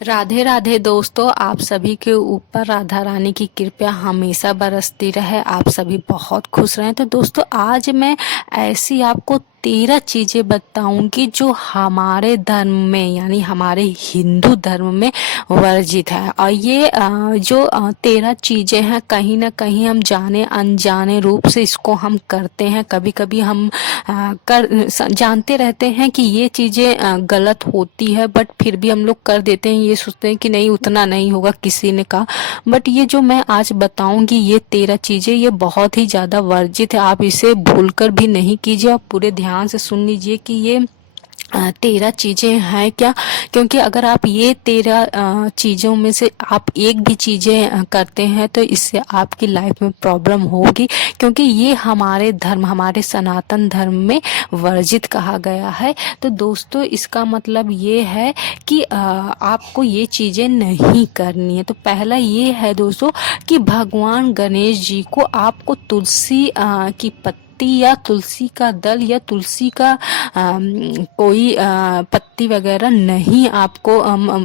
राधे राधे दोस्तों, आप सभी के ऊपर राधा रानी की कृपा हमेशा बरसती रहे। आप सभी बहुत खुश रहें। तो दोस्तों, आज मैं ऐसी आपको 13 चीजें बताऊंगी जो हमारे धर्म में यानी हमारे हिंदू धर्म में वर्जित है। और ये जो 13 चीजें हैं, कहीं ना कहीं हम जाने अनजाने रूप से इसको हम करते हैं। कभी कभी हम जानते रहते हैं कि ये चीजें गलत होती है, बट फिर भी हम लोग कर देते हैं। ये सोचते हैं कि नहीं, उतना नहीं होगा, किसी ने कहा। बट ये जो मैं आज बताऊंगी, ये 13 चीजें, ये बहुत ही ज्यादा वर्जित है। आप इसे भूलकर भी नहीं कीजिए। आप पूरे ध्यान से सुन लीजिए कि ये 13 चीजें हैं क्या। क्योंकि अगर आप ये 13 चीजों में से आप एक भी चीजें करते हैं तो इससे आपकी लाइफ में प्रॉब्लम होगी। क्योंकि ये हमारे धर्म, हमारे सनातन धर्म में वर्जित कहा गया है। तो दोस्तों, इसका मतलब ये है कि आपको ये चीजें नहीं करनी है। तो पहला ये है दोस्तों कि भगवान गणेश जी को आपको तुलसी की पत्ती या तुलसी का दल या तुलसी का कोई पत्ती वगैरह नहीं, आपको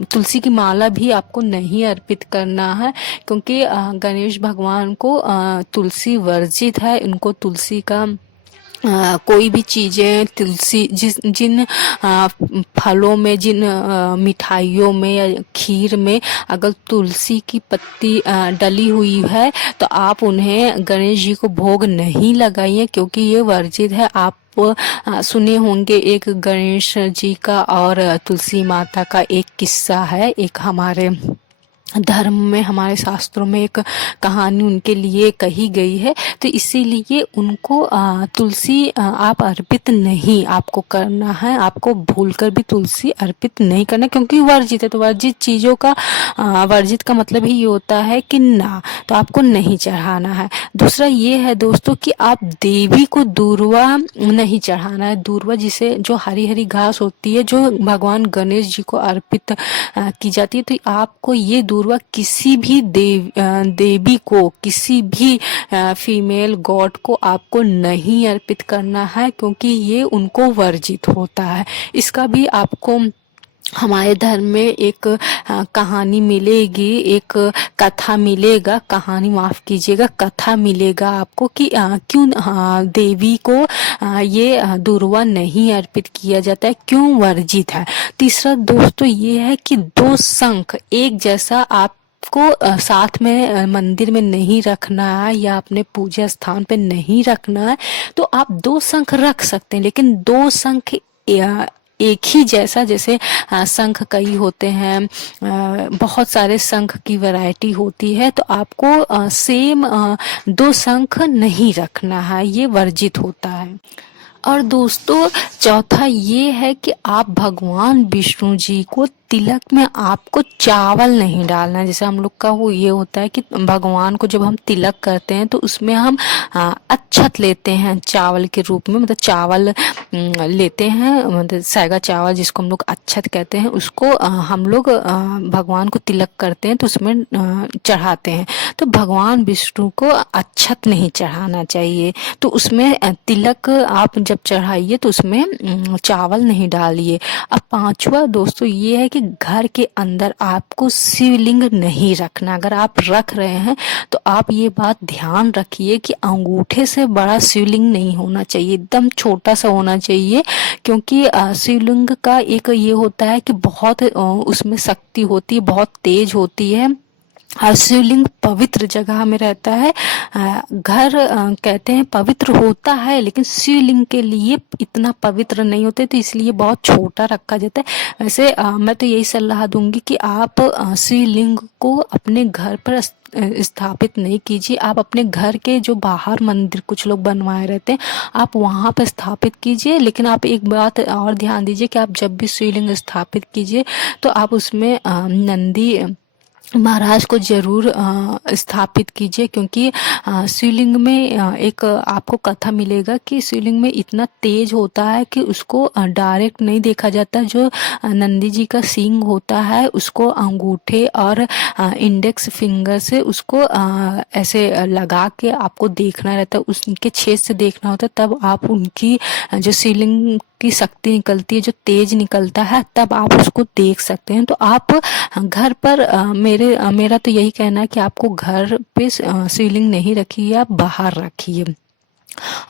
तुलसी की माला भी आपको नहीं अर्पित करना है। क्योंकि गणेश भगवान को तुलसी वर्जित है। उनको तुलसी का कोई भी चीजें, तुलसी जिन फलों में, जिन मिठाइयों में या खीर में अगर तुलसी की पत्ती डली हुई है तो आप उन्हें गणेश जी को भोग नहीं लगाइए, क्योंकि ये वर्जित है। आप सुने होंगे एक गणेश जी का और तुलसी माता का एक किस्सा है। एक हमारे धर्म में, हमारे शास्त्रों में एक कहानी उनके लिए कही गई है। तो इसीलिए उनको तुलसी आप अर्पित नहीं आपको करना है। आपको भूलकर भी तुलसी अर्पित नहीं करना, क्योंकि वर्जित है। तो वर्जित चीजों का वर्जित का मतलब ही ये होता है कि ना, तो आपको नहीं चढ़ाना है। दूसरा ये है दोस्तों कि आप देवी को दूर्वा नहीं चढ़ाना है। दूर्वा जिसे जो हरी हरी घास होती है, जो भगवान गणेश जी को अर्पित की जाती है, तो आपको ये दूर्वा किसी भी देवी को, किसी भी फीमेल गॉड को आपको नहीं अर्पित करना है, क्योंकि ये उनको वर्जित होता है। इसका भी आपको हमारे धर्म में एक कहानी मिलेगी, एक कथा मिलेगा, कहानी माफ कीजिएगा, कथा मिलेगा आपको कि क्यों देवी को ये दूर्वा नहीं अर्पित किया जाता है, क्यों वर्जित है। तीसरा दोस्तों ये है कि 2 शंख एक जैसा आप को साथ में मंदिर में नहीं रखना है या अपने पूजा स्थान पे नहीं रखना है। तो आप 2 शंख रख सकते हैं, लेकिन 2 शंख एक ही जैसा, जैसे शंख कई होते हैं, बहुत सारे शंख की वैरायटी होती है, तो आपको सेम 2 शंख नहीं रखना है, ये वर्जित होता है। और दोस्तों, चौथा ये है कि आप भगवान विष्णु जी को तिलक में आपको चावल नहीं डालना है। जैसे हम लोग का वो ये होता है कि भगवान को जब हम तिलक करते हैं तो उसमें हम अक्षत लेते हैं चावल के रूप में, मतलब चावल लेते हैं, मतलब सैगा चावल जिसको हम लोग अक्षत कहते हैं, उसको हम लोग भगवान को तिलक करते हैं तो उसमें चढ़ाते हैं। तो भगवान विष्णु को अक्षत नहीं चढ़ाना चाहिए। तो उसमें तिलक आप जब चढ़ाइए तो उसमें चावल नहीं डालिए। अब 5वां दोस्तों ये है कि घर के अंदर आपको शिवलिंग नहीं रखना। अगर आप रख रहे हैं तो आप ये बात ध्यान रखिए कि अंगूठे से बड़ा शिवलिंग नहीं होना चाहिए, एकदम छोटा सा होना चाहिए। क्योंकि शिवलिंग का एक ये होता है कि बहुत उसमें शक्ति होती है, बहुत तेज होती है। शिवलिंग पवित्र जगह में रहता है। घर कहते हैं पवित्र होता है, लेकिन शिवलिंग के लिए इतना पवित्र नहीं होते, तो इसलिए बहुत छोटा रखा जाता है। वैसे मैं तो यही सलाह दूंगी कि आप शिवलिंग को अपने घर पर स्थापित नहीं कीजिए। आप अपने घर के जो बाहर मंदिर कुछ लोग बनवाए रहते हैं, आप वहां पर स्थापित कीजिए। लेकिन आप एक बात और ध्यान दीजिए कि आप जब भी शिवलिंग स्थापित कीजिए तो आप उसमें नंदी महाराज को जरूर स्थापित कीजिए। क्योंकि शिवलिंग में एक आपको कथा मिलेगा कि शिवलिंग में इतना तेज होता है कि उसको डायरेक्ट नहीं देखा जाता। जो नंदी जी का सींग होता है उसको अंगूठे और इंडेक्स फिंगर से उसको ऐसे लगा के आपको देखना रहता है, उसके छेद से देखना होता है, तब आप उनकी जो शिवलिंग की शक्ति निकलती है, जो तेज निकलता है, तब आप उसको देख सकते हैं। तो आप घर पर मेरा तो यही कहना है कि आपको घर पे शिवलिंग नहीं रखिए, आप बाहर रखिए।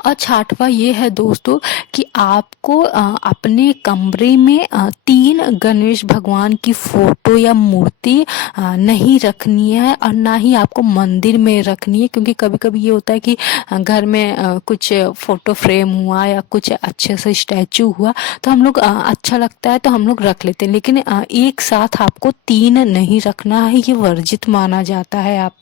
और छठवां ये है दोस्तों कि आपको अपने कमरे में 3 गणेश भगवान की फोटो या मूर्ति नहीं रखनी है, और ना ही आपको मंदिर में रखनी है, क्योंकि कभी कभी ये होता है कि घर में कुछ फोटो फ्रेम हुआ या कुछ अच्छे से स्टैचू हुआ तो हम लोग अच्छा लगता है तो हम लोग रख लेते हैं, लेकिन एक साथ आपको 3 नहीं रखना है, ये वर्जित माना जाता है। आप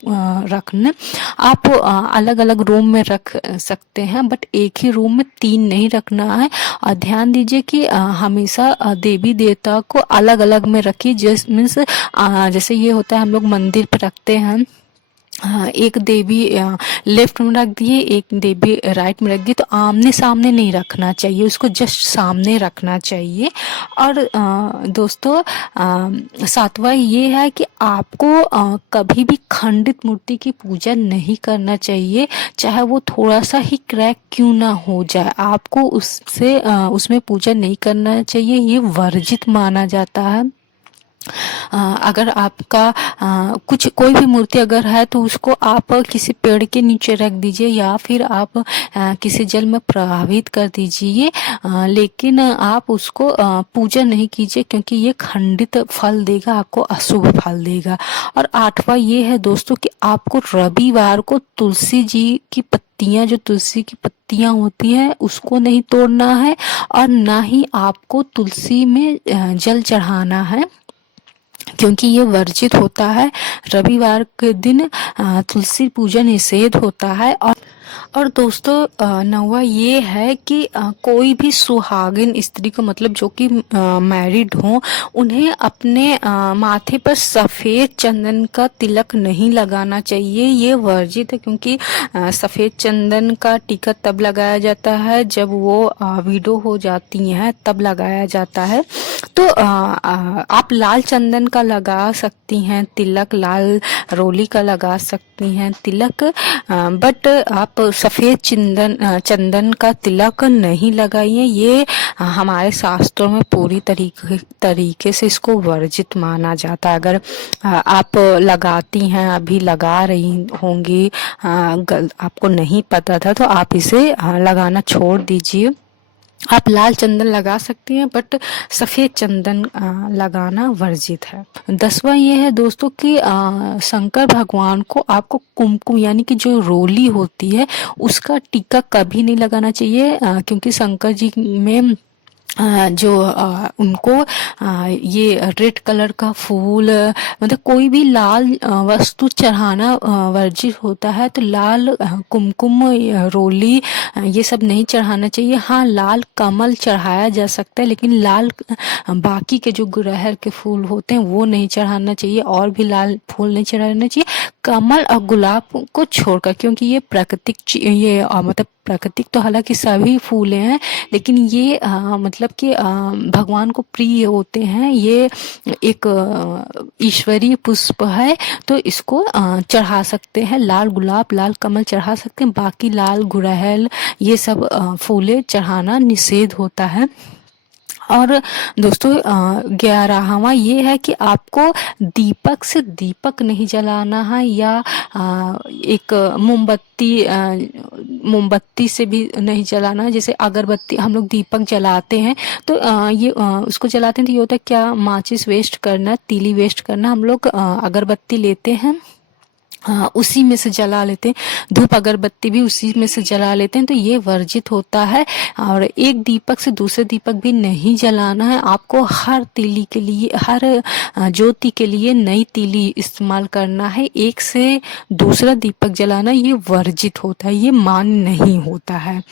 रखना, आप अलग अलग रूम में रख सकते हैं, बट एक ही रूम में 3 नहीं रखना है। और ध्यान दीजिए कि हमेशा देवी देवता को अलग अलग में रखिए। जस्ट मीन्स जैसे ये होता है हम लोग मंदिर पे रखते हैं, एक देवी लेफ्ट में रख दिए, एक देवी राइट में रख दी, तो आमने सामने नहीं रखना चाहिए, उसको जस्ट सामने रखना चाहिए। और दोस्तों 7वां ये है कि आपको कभी भी खंडित मूर्ति की पूजा नहीं करना चाहिए, चाहे वो थोड़ा सा ही क्रैक क्यों ना हो जाए, आपको उससे उसमें पूजा नहीं करना चाहिए, ये वर्जित माना जाता है। अगर आपका कुछ कोई भी मूर्ति अगर है तो उसको आप किसी पेड़ के नीचे रख दीजिए, या फिर आप किसी जल में प्रवाहित कर दीजिए, लेकिन आप उसको पूजा नहीं कीजिए, क्योंकि ये खंडित फल देगा, आपको अशुभ फल देगा। और 8वां ये है दोस्तों कि आपको रविवार को तुलसी जी की पत्तियां, जो तुलसी की पत्तियां होती हैं, उसको नहीं तोड़ना है, और ना ही आपको तुलसी में जल चढ़ाना है, क्योंकि ये वर्जित होता है। रविवार के दिन तुलसी पूजा निषेध होता है। और दोस्तों 9वां ये है कि कोई भी सुहागिन स्त्री को, मतलब जो कि मैरिड हो, उन्हें अपने माथे पर सफ़ेद चंदन का तिलक नहीं लगाना चाहिए, ये वर्जित है, क्योंकि सफ़ेद चंदन का टीका तब लगाया जाता है जब वो विडो हो जाती हैं, तब लगाया जाता है। तो आप लाल चंदन का लगा सकती हैं तिलक, लाल रोली का लगा सकती हैं तिलक, बट आप सफ़ेद चंदन का तिलक नहीं लगाइए, ये हमारे शास्त्रों में पूरी तरीके से इसको वर्जित माना जाता है। अगर आप लगाती हैं, अभी लगा रही होंगी, आपको नहीं पता था, तो आप इसे लगाना छोड़ दीजिए। आप लाल चंदन लगा सकती हैं, बट सफ़ेद चंदन लगाना वर्जित है। 10वां ये है दोस्तों कि शंकर भगवान को आपको कुमकुम यानी कि जो रोली होती है उसका टीका कभी नहीं लगाना चाहिए, क्योंकि शंकर जी में जो उनको ये रेड कलर का फूल, मतलब कोई भी लाल वस्तु चढ़ाना वर्जित होता है। तो लाल कुमकुम, रोली, ये सब नहीं चढ़ाना चाहिए। हाँ, लाल कमल चढ़ाया जा सकता है, लेकिन लाल बाकी के जो गुड़हल के फूल होते हैं वो नहीं चढ़ाना चाहिए, और भी लाल फूल नहीं चढ़ाना चाहिए, कमल और गुलाब को छोड़कर, क्योंकि ये प्राकृतिक ये मतलब प्राकृतिक तो हालांकि सभी फूल हैं, लेकिन ये मतलब कि भगवान को प्रिय होते हैं, ये एक ईश्वरीय पुष्प है, तो इसको चढ़ा सकते हैं। लाल गुलाब, लाल कमल चढ़ा सकते हैं, बाकी लाल गुड़हल ये सब फूले चढ़ाना निषेध होता है। और दोस्तों 11वां ये है कि आपको दीपक से दीपक नहीं जलाना है, या एक मोमबत्ती से भी नहीं जलाना है। जैसे अगरबत्ती हम लोग दीपक जलाते हैं, तो ये उसको जलाते हैं तो ये होता है क्या, माचिस वेस्ट करना, तीली वेस्ट करना, हम लोग अगरबत्ती लेते हैं, उसी में से जला लेते हैं, धूप अगरबत्ती भी उसी में से जला लेते हैं, तो ये वर्जित होता है। और एक दीपक से दूसरे दीपक भी नहीं जलाना है, आपको हर तीली के लिए, हर ज्योति के लिए नई तीली इस्तेमाल करना है, एक से दूसरा दीपक जलाना ये वर्जित होता है, ये मान्य नहीं होता है।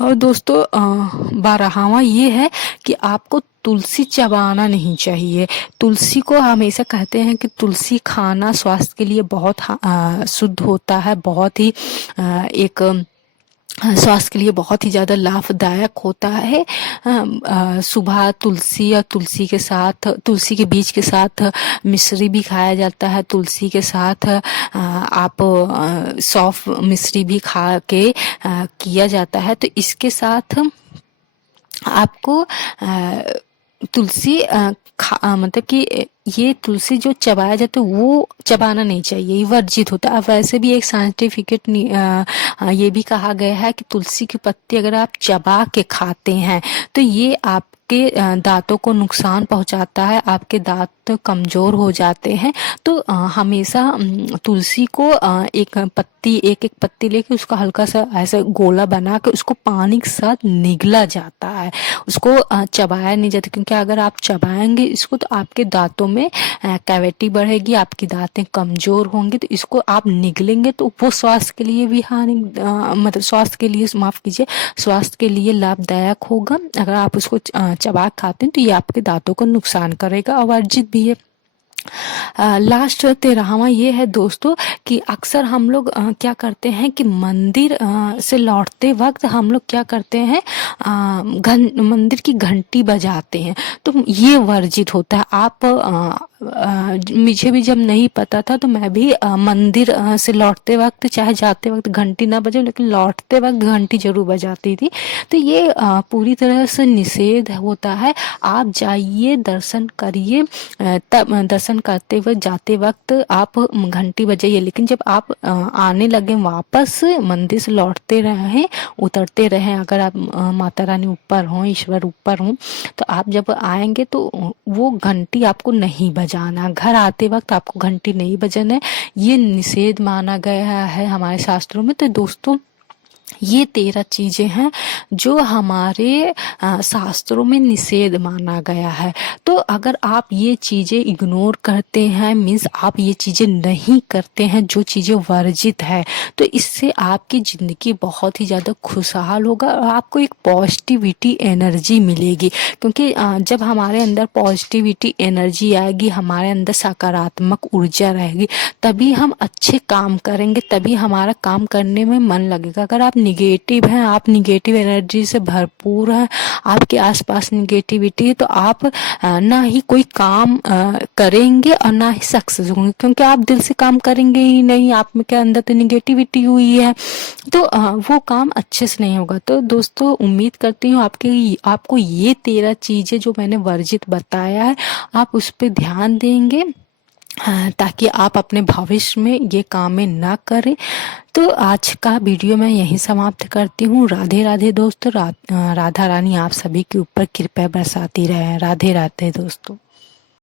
और दोस्तों 12वां ये है कि आपको तुलसी चबाना नहीं चाहिए। तुलसी को हमेशा कहते हैं कि तुलसी खाना स्वास्थ्य के लिए बहुत शुद्ध होता है, बहुत ही एक स्वास्थ्य के लिए बहुत ही ज़्यादा लाभदायक होता है। सुबह तुलसी और तुलसी के साथ, तुलसी के बीज के साथ मिश्री भी खाया जाता है, तुलसी के साथ आप सौंफ मिश्री भी खा के किया जाता है। तो इसके साथ आपको तुलसी मतलब कि ये तुलसी जो चबाया जाता है वो चबाना नहीं चाहिए, ये वर्जित होता है। अब वैसे भी एक साइंटिफिकेट ये भी कहा गया है कि तुलसी की पत्ती अगर आप चबा के खाते हैं तो ये आपके दांतों को नुकसान पहुंचाता है, आपके दांत कमजोर हो जाते हैं। तो हमेशा तुलसी को एक एक पत्ती लेके उसका हल्का सा ऐसा गोला बना के उसको पानी के साथ निगला जाता है, उसको चबाया नहीं जाता, क्योंकि अगर आप चबाएंगे इसको तो आपके दांतों में कैविटी बढ़ेगी, आपकी दांतें कमजोर होंगी। तो इसको आप निगलेंगे तो वो स्वास्थ्य के लिए भी मतलब स्वास्थ्य के लिए, माफ कीजिए, स्वास्थ्य के लिए लाभदायक होगा। अगर आप उसको चबा खाते हैं तो ये आपके दांतों को नुकसान करेगा और वर्जित भी है। लास्ट 13वां ये है दोस्तों कि अक्सर हम लोग क्या करते हैं कि मंदिर से लौटते वक्त हम लोग क्या करते हैं, मंदिर की घंटी बजाते हैं, तो ये वर्जित होता है। आप मुझे भी जब नहीं पता था तो मैं भी मंदिर से लौटते वक्त, चाहे जाते वक्त घंटी ना बजे लेकिन लौटते वक्त घंटी जरूर बजाती थी। तो ये पूरी तरह से निषेध होता है। आप जाइए, दर्शन करिए, तब दर्शन करते वक्त, जाते वक्त आप घंटी बजाइए, लेकिन जब आप आने लगे वापस मंदिर से लौटते रहें, उतरते रहें, अगर आप माता रानी ऊपर हों, ईश्वर ऊपर हों, तो आप जब आएंगे तो वो घंटी आपको नहीं बजाना, घर आते वक्त आपको घंटी नहीं बजाना है, ये निषेध माना गया है हमारे शास्त्रों में। तो दोस्तों ये 13 चीजें हैं जो हमारे शास्त्रों में निषेध माना गया है। तो अगर आप ये चीजें इग्नोर करते हैं, मीन्स आप ये चीजें नहीं करते हैं जो चीजें वर्जित है, तो इससे आपकी जिंदगी बहुत ही ज्यादा खुशहाल होगा और आपको एक पॉजिटिविटी एनर्जी मिलेगी। क्योंकि जब हमारे अंदर पॉजिटिविटी एनर्जी आएगी, हमारे अंदर सकारात्मक ऊर्जा रहेगी, तभी हम अच्छे काम करेंगे, तभी हमारा काम करने में मन लगेगा। अगर आप निगेटिव हैं, आप निगेटिव एनर्जी से भरपूर हैं, आपके आसपास निगेटिविटी है, तो आप ना ही कोई काम करेंगे और ना ही सक्सेस होंगे, क्योंकि आप दिल से काम करेंगे ही नहीं, आप में के अंदर तो निगेटिविटी हुई है, तो वो काम अच्छे से नहीं होगा। तो दोस्तों उम्मीद करती हूँ आपको ये 13 चीजें जो मैंने वर्जित बताया है, आप उस पर ध्यान देंगे, ताकि आप अपने भविष्य में ये कामें ना करें। तो आज का वीडियो मैं यहीं समाप्त करती हूँ। राधे राधे दोस्तों। राधा रानी आप सभी के ऊपर कृपया बरसाती रहे। राधे राधे दोस्तों।